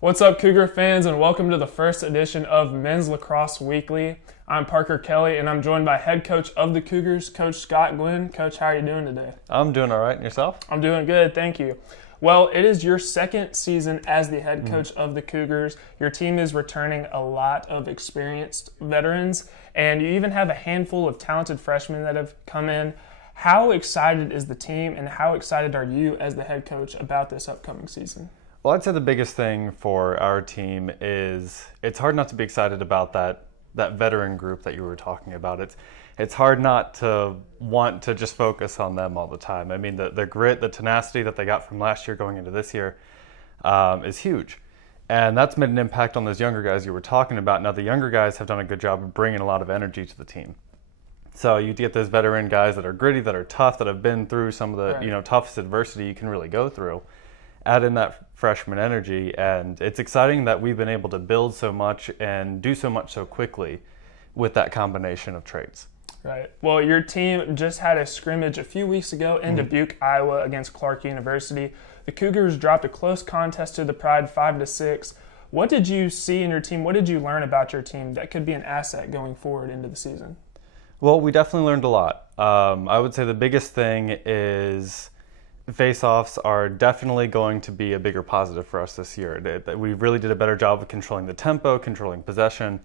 What's up, Cougar fans, and welcome to the first edition of Men's Lacrosse Weekly. I'm Parker Kelly, and I'm joined by head coach of the Cougars, Coach Scott Gwynn. Coach, how are you doing today? I'm doing all right. And yourself? I'm doing good, thank you. Well, it is your second season as the head coach of the Cougars. Your team is returning a lot of experienced veterans, and you even have a handful of talented freshmen that have come in. How excited is the team, and how excited are you as the head coach about this upcoming season? Well, I'd say the biggest thing for our team is it's hard not to be excited about that veteran group that you were talking about. It's hard not to want to just focus on them all the time. I mean, the grit, the tenacity that they got from last year going into this year is huge. And that's made an impact on those younger guys you were talking about. Now, the younger guys have done a good job of bringing a lot of energy to the team. So you get those veteran guys that are gritty, that are tough, that have been through some of the toughest adversity you can really go through. Add in that freshman energy, and it's exciting that we've been able to build so much and do so much so quickly with that combination of traits. Right. Well, your team just had a scrimmage a few weeks ago in Dubuque, Iowa against Clark University. The Cougars dropped a close contest to the Pride 5-6. What did you see in your team? What did you learn about your team that could be an asset going forward into the season? Well, we definitely learned a lot. I would say the biggest thing is face-offs are definitely going to be a bigger positive for us this year. We really did a better job of controlling the tempo, controlling possession.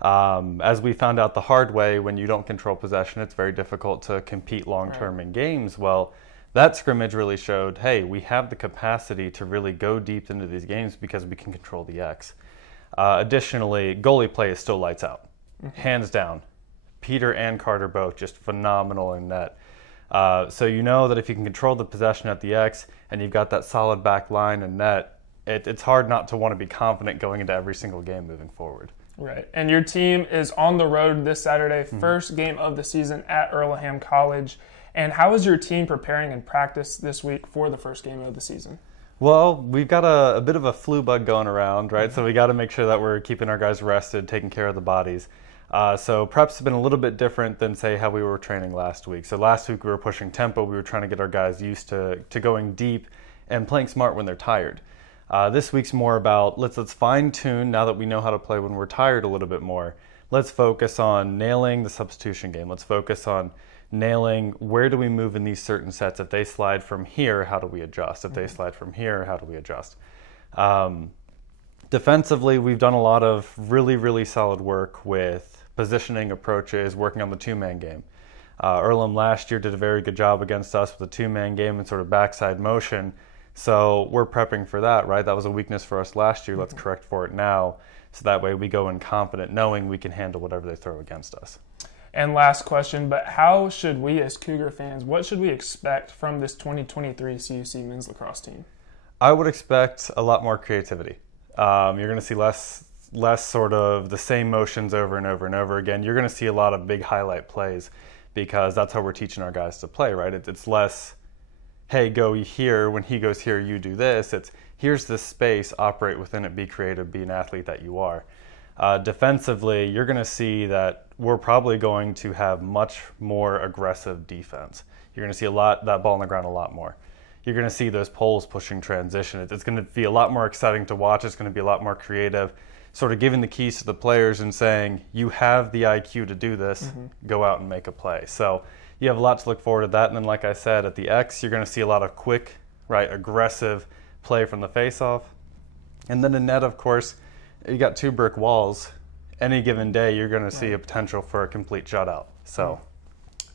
As we found out the hard way, when you don't control possession, it's very difficult to compete long-term in games. Well, that scrimmage really showed, hey, we have the capacity to really go deep into these games because we can control the X. Additionally, goalie play is still lights out, hands down. Peter and Carter both just phenomenal in net. So you know that if you can control the possession at the X and you've got that solid back line and net, it's hard not to want to be confident going into every single game moving forward. Right. And your team is on the road this Saturday, first game of the season at Earlham College. And how is your team preparing in practice this week for the first game of the season? Well, we've got a bit of a flu bug going around, right? So we got to make sure that we're keeping our guys rested, taking care of the bodies. So prep's been a little bit different than, say, how we were training last week. So last week we were pushing tempo. We were trying to get our guys used to going deep and playing smart when they're tired. This week's more about let's fine-tune now that we know how to play when we're tired a little bit more. Let's focus on nailing the substitution game. Let's focus on nailing where do we move in these certain sets. If they slide from here, how do we adjust? If they slide from here, how do we adjust? Defensively, we've done a lot of really, really solid work with positioning approaches, working on the two-man game. Earlham last year did a very good job against us with a two-man game and sort of backside motion. So we're prepping for that, right? That was a weakness for us last year. Let's correct for it now. So that way we go in confident, knowing we can handle whatever they throw against us. And last question, but how should we as Cougar fans, what should we expect from this 2023 CUC men's lacrosse team? I would expect a lot more creativity. You're going to see less sort of the same motions over and over and over again. You're going to see a lot of big highlight plays because that's how we're teaching our guys to play, right? It's less, hey, go here. When he goes here, you do this. It's here's this space, operate within it, be creative, be an athlete that you are. Defensively, you're going to see that we're probably going to have much more aggressive defense. You're going to see that ball on the ground a lot more. You're going to see those poles pushing transition. It's going to be a lot more exciting to watch. It's going to be a lot more creative, sort of giving the keys to the players and saying, you have the IQ to do this, go out and make a play. So you have a lot to look forward to that. And then, like I said, at the X, you're going to see a lot of quick, aggressive play from the face-off. And then in net, of course, you got two brick walls. Any given day, you're going to see a potential for a complete shutout. So.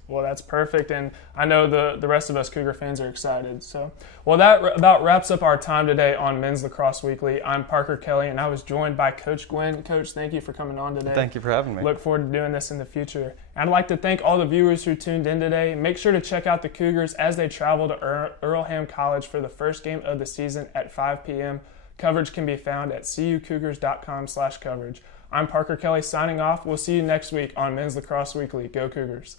Well, that's perfect, and I know the rest of us Cougar fans are excited. So, well, that about wraps up our time today on Men's Lacrosse Weekly. I'm Parker Kelly, and I was joined by Coach Gwynn. Coach, thank you for coming on today. Thank you for having me. Look forward to doing this in the future. I'd like to thank all the viewers who tuned in today. Make sure to check out the Cougars as they travel to Earlham College for the first game of the season at 5 p.m. Coverage can be found at cucougars.com/coverage. I'm Parker Kelly signing off. We'll see you next week on Men's Lacrosse Weekly. Go Cougars.